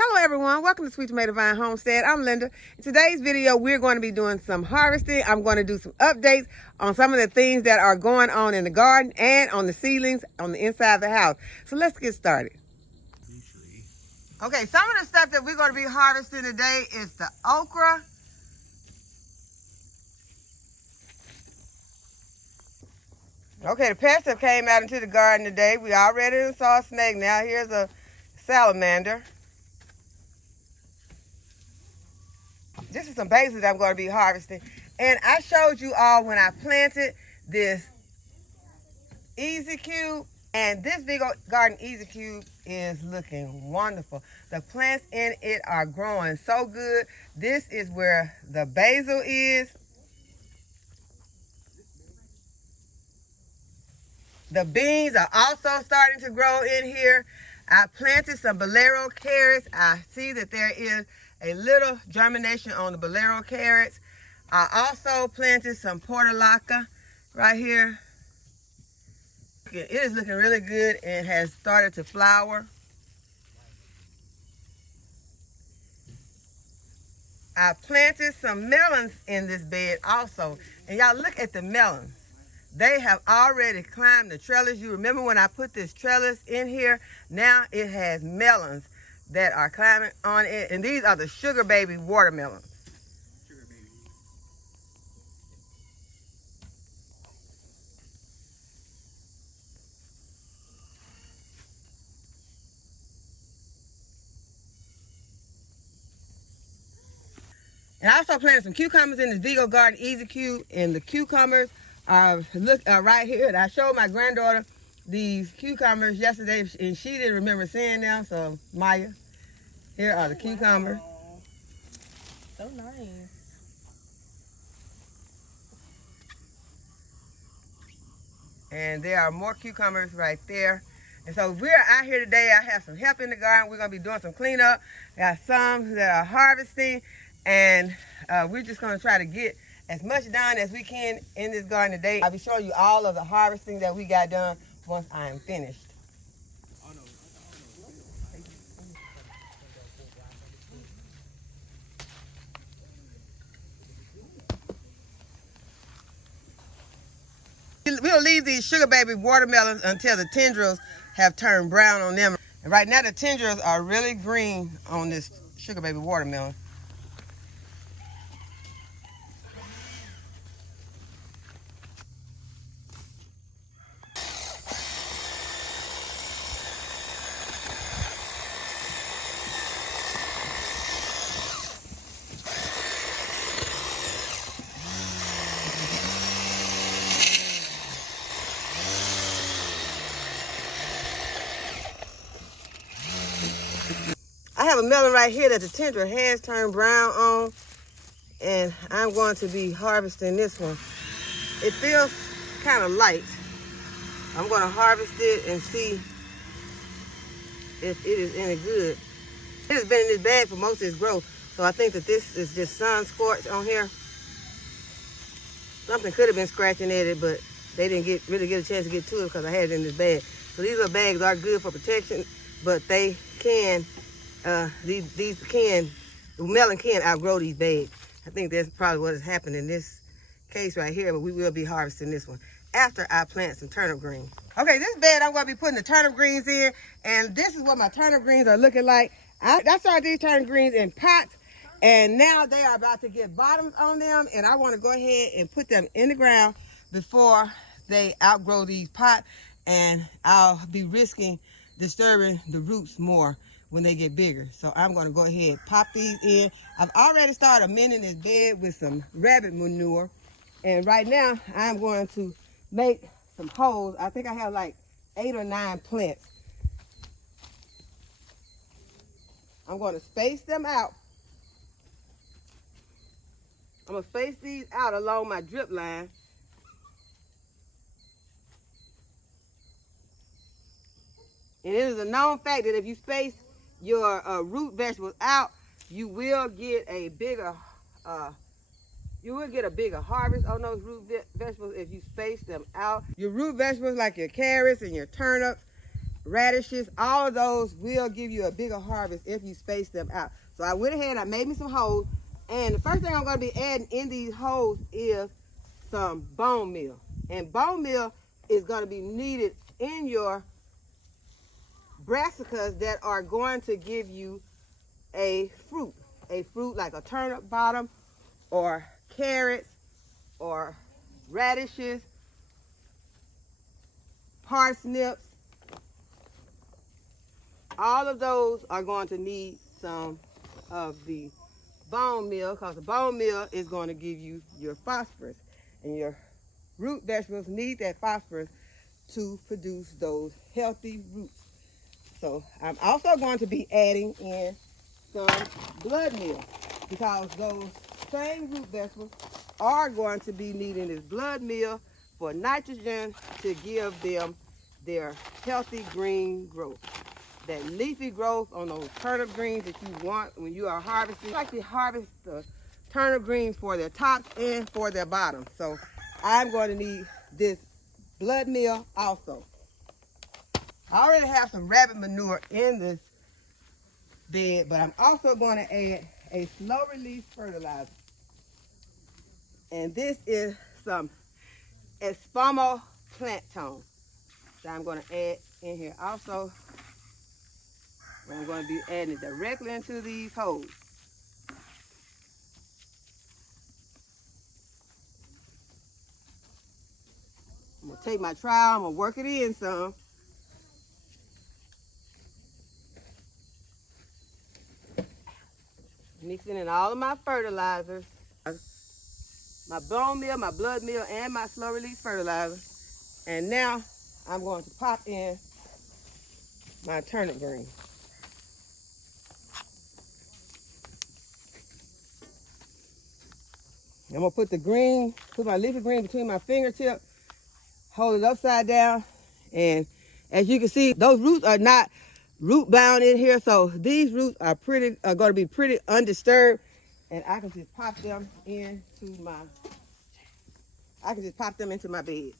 Hello everyone, welcome to Sweet Tomato Vine Homestead. I'm Linda. In today's video, we're going to be doing some harvesting. I'm going to do some updates on some of the things that are going on in the garden and on the seedlings on the inside of the house. So let's get started. Okay, some of the stuff that we're going to be harvesting today is the okra. Okay, the pests have came out into the garden today. We already saw a snake. Now here's a salamander. This is some basil that I'm going to be harvesting. And I showed you all when I planted this EZ Cube. And this Vego Garden EZ Cube is looking wonderful. The plants in it are growing so good. This is where the basil is. The beans are also starting to grow in here. I planted some bolero carrots. I see that there is a little germination on the bolero carrots. I also planted some portulaca right here. It is looking really good and has started to flower. I planted some melons in this bed also. And y'all look at the melons. They have already climbed the trellis. You remember when I put this trellis in here? Now it has melons that are climbing on it. And these are the sugar baby watermelons. Sugar baby. And I also planted some cucumbers in this Vego Garden EZ Cube. And the cucumbers are right here. And I showed my granddaughter these cucumbers yesterday, and she didn't remember seeing them. So Maya, here are the cucumbers. Wow. So nice. And there are more cucumbers right there. And so we're out here today. I have some help in the garden. We're going to be doing some cleanup. I got some that are harvesting. And we're just going to try to get as much done as we can in this garden today. I'll be showing you all of the harvesting that we got done once I am finished. We'll leave these sugar baby watermelons until the tendrils have turned brown on them. And right now the tendrils are really green on this sugar baby watermelon. I have a melon right here that the tendril has turned brown on, and I'm going to be harvesting this one. It feels kind of light. I'm going to harvest it and see if it is any good. It has been in this bag for most of its growth, so I think that this is just sun scorched on here. Something could have been scratching at it, but they didn't really get a chance to get to it because I had it in this bag. So these little bags are good for protection, but they can, the melon can outgrow these bags. I think that's probably what has happened in this case right here, but we will be harvesting this one after I plant some turnip greens. Okay, this bed I'm going to be putting the turnip greens in, and this is what my turnip greens are looking like. I started these turnip greens in pots, and now they are about to get bottoms on them, and I want to go ahead and put them in the ground before they outgrow these pots, and I'll be risking disturbing the roots more when they get bigger. So I'm going to go ahead and pop these in. I've already started amending this bed with some rabbit manure, and right now I'm going to make some holes. I think I have like 8 or 9 plants. I'm going to space them out. I'm going to space these out along my drip line. And it is a known fact that if you space your root vegetables out, you will get a bigger harvest on those root vegetables if you space them out. Your root vegetables like your carrots and your turnips radishes, all of those will give you a bigger harvest if you space them out. So I went ahead, I made me some holes, and the first thing I'm going to be adding in these holes is some bone meal. And bone meal is going to be needed in your brassicas that are going to give you a fruit like a turnip bottom or carrots or radishes, parsnips. All of those are going to need some of the bone meal, because the bone meal is going to give you your phosphorus, and your root vegetables need that phosphorus to produce those healthy roots. So I'm also going to be adding in some blood meal, because those same root vegetables are going to be needing this blood meal for nitrogen to give them their healthy green growth. That leafy growth on those turnip greens that you want when you are harvesting. You like to harvest the turnip greens for their tops and for their bottoms. So I'm going to need this blood meal also. I already have some rabbit manure in this bed, but I'm also going to add a slow release fertilizer. And this is some Espoma plant tone that I'm going to add in here also. I'm going to be adding it directly into these holes. I'm going to take my trowel, I'm going to work it in some. Mixing in all of my fertilizers. My bone meal, my blood meal, and my slow release fertilizer. And now I'm going to pop in my turnip green. I'm going to put the green, put my leafy green between my fingertips, hold it upside down, and as you can see, those roots are not root bound in here, so these roots are going to be pretty undisturbed, and I can just pop them into my bed.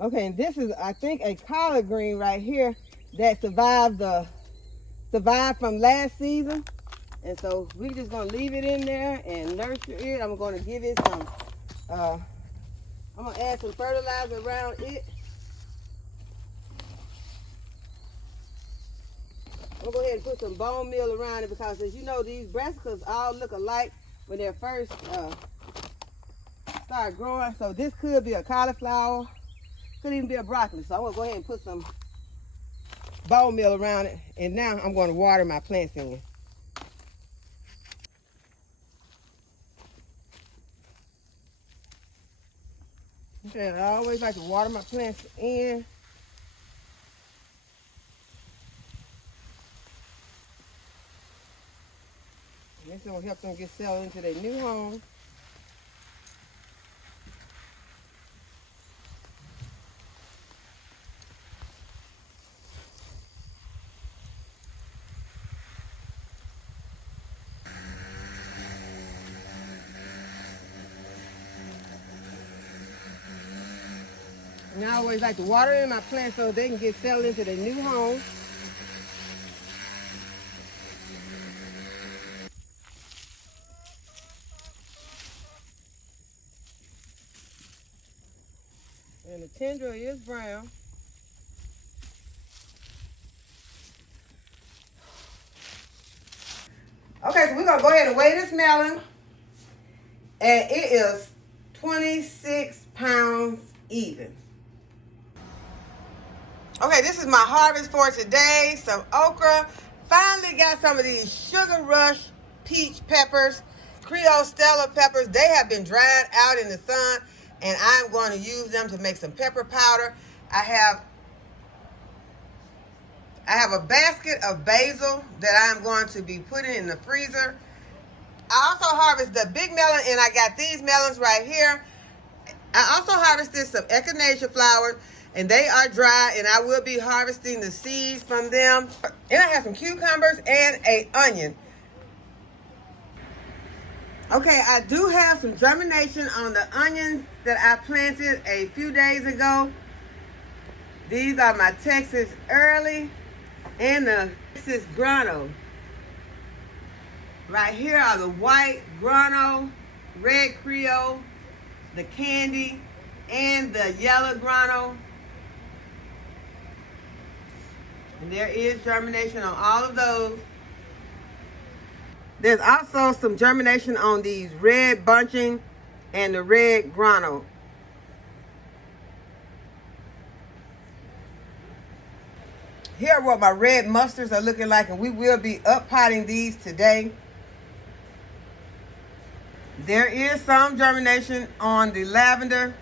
Okay, and this is, I think, a collard green right here that survived from last season. And so we're just gonna leave it in there and nurture it. I'm gonna give it some, I'm gonna add some fertilizer around it. I'm gonna go ahead and put some bone meal around it, because as you know, these brassicas all look alike when they're first start growing. So this could be a cauliflower. Could even be a broccoli. So I'm going to go ahead and put some bone meal around it. And now I'm going to water my plants in. Okay, I always like to water my plants in. And this will help them get settled into their new home. And I always like to water in my plants so they can get settled into their new home. And the tendril is brown. Okay, so we're gonna go ahead and weigh this melon. And it is 26 pounds even. Okay, this is my harvest for today. Some okra. Finally got some of these Sugar Rush peach peppers, Creole Stella peppers. They have been dried out in the sun, and I'm going to use them to make some pepper powder. I have a basket of basil that I'm going to be putting in the freezer. I also harvest the big melon, and I got these melons right here. I also harvested some echinacea flowers, and they are dry, and I will be harvesting the seeds from them. And I have some cucumbers and an onion. Okay, I do have some germination on the onions that I planted a few days ago. These are my Texas Early and the Texas Grano. Right here are the white Grano, red Creole, the candy, and the yellow Grano. And there is germination on all of those. There's also some germination on these red bunching and the red Grano. Here are what my red mustards are looking like, and we will be up-potting these today. There is some germination on the lavender,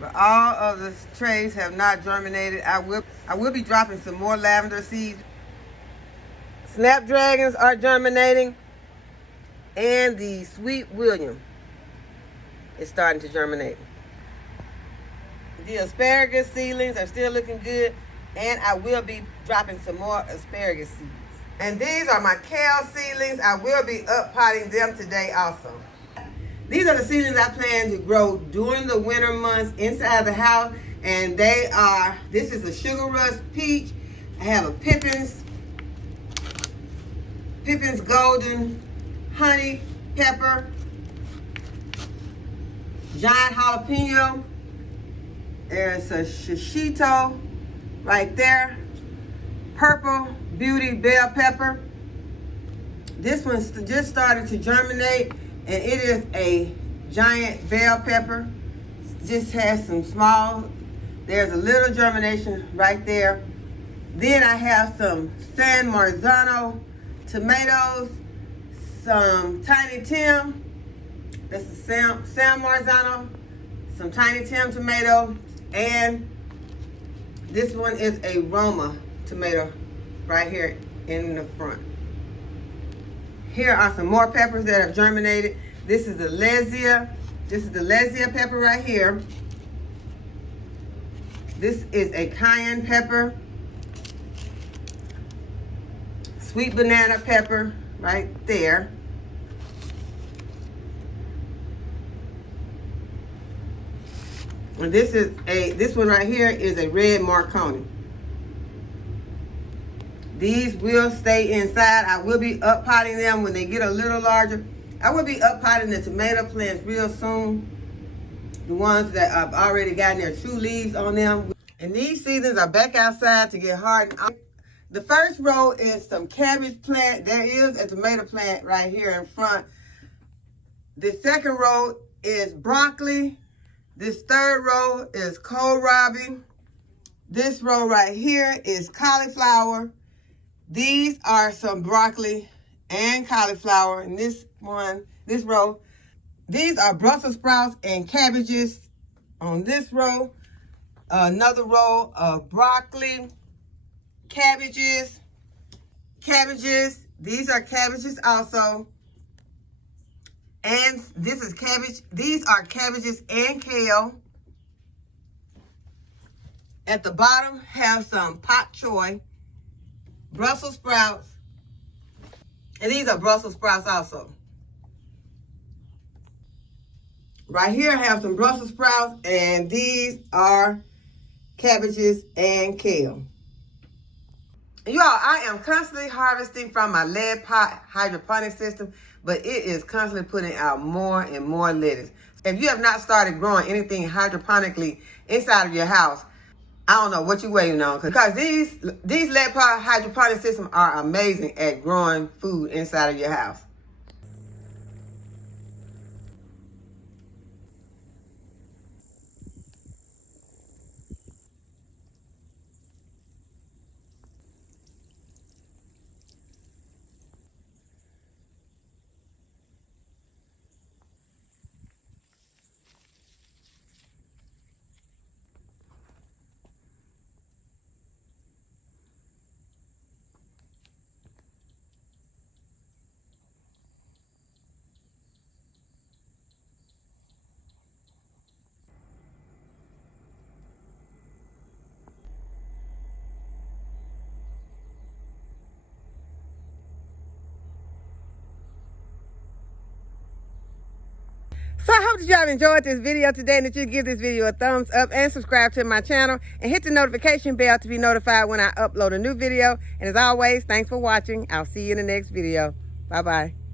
but all of the trays have not germinated. I will be dropping some more lavender seeds. Snapdragons are germinating, and the Sweet William is starting to germinate. The asparagus seedlings are still looking good, and I will be dropping some more asparagus seeds. And these are my kale seedlings. I will be up-potting them today also. These are the seedlings I plan to grow during the winter months inside the house, and they are, this is a Sugar Rush peach. I have a Pippin's Golden Honey Pepper, giant jalapeno. There's a shishito right there. Purple Beauty Bell Pepper. This one's just started to germinate, and it is a giant bell pepper. Just has some small, there's a little germination right there. Then I have some San Marzano tomatoes, some Tiny Tim. That's a San Marzano, some Tiny Tim tomato, and this one is a Roma tomato right here in the front. Here are some more peppers that have germinated. This is the Lesia. This is the Lesia pepper right here. This is a cayenne pepper. Sweet banana pepper right there. And this one right here is a red Marconi. These will stay inside. I will be up-potting them when they get a little larger. I will be up-potting the tomato plants real soon. The ones that I've already gotten their true leaves on them. And these seedlings are back outside to get hardened. The first row is some cabbage plant. There is a tomato plant right here in front. The second row is broccoli. This third row is kohlrabi. This row right here is cauliflower. These are some broccoli and cauliflower. And this row, these are Brussels sprouts and cabbages on this row. Another row of broccoli, cabbages. These are cabbages also. And this is cabbage. These are cabbages and kale. At the bottom, have some pak choi, Brussels sprouts, and these are Brussels sprouts also. Right here, I have some Brussels sprouts, and these are cabbages and kale. Y'all, I am constantly harvesting from my LetPot hydroponic system, but it is constantly putting out more and more lettuce. If you have not started growing anything hydroponically inside of your house, I don't know what you're waiting on, because these LetPot hydroponic systems are amazing at growing food inside of your house. So I hope that y'all enjoyed this video today and that you give this video a thumbs up and subscribe to my channel and hit the notification bell to be notified when I upload a new video. And as always, thanks for watching. I'll see you in the next video. Bye-bye.